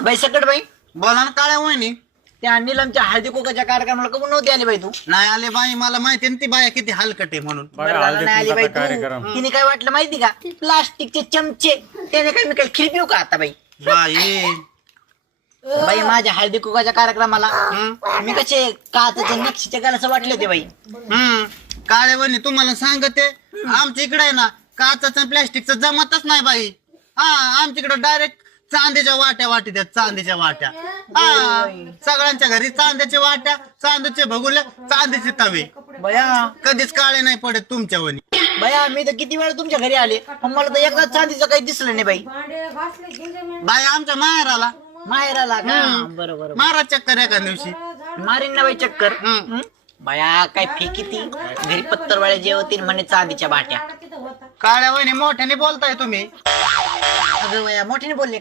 बाई सकट बाई, बोला ना काळ्या वहिनी. त्या नीलमच्या हळदी कुकाच्या कार्यक्रमाला कबूल नव्हती आली बाई तू? नाही आले बाई, मला माहिती ना ती बाया किती हलकट आहे म्हणून. बरं झालं नाही आली बाई तू. तिने काय वाटलं माहिती का? प्लास्टिकचे चमचे त्याने काय मी काय खिळ पिऊ का आता बाई? बाई बाई माझ्या हळदी कुकाच्या कार्यक्रमाला मी कसे काचेचे नक्षीचे गालास वाटले होते बाई. काळ्या वहिनी तुम्हाला सांगते, आमच्या इकडे आहे ना काचाचं प्लॅस्टिकचं जमतच नाही बाई. हा, आमच्याकडे डायरेक्ट चांदीच्या वाट्या वाटीत, चांदीच्या वाट्या. हा, सगळ्यांच्या घरी चांदीच्या वाट्या, चांदीचे भगुले, चांदीचे तवे. बया कधीच काळे नाही पडत तुमच्या वनी. बया मी तर किती वेळा तुमच्या घरी आले पण मला तर एकदा चांदीचं काही दिसलं नाही बाई. बाई आमच्या माहेराला माहेराला का? बरोबर मारा चक्कर एका दिवशी. मारीन ना बाई चक्कर. बया काय फेकी ती घरी पत्तरवाळे जेवतील म्हणे चांदीच्या बाट्या. काळ्या वहिनी मोठ्याने बोलताय तुम्ही. अगं बया मोठ्याने बोलले का?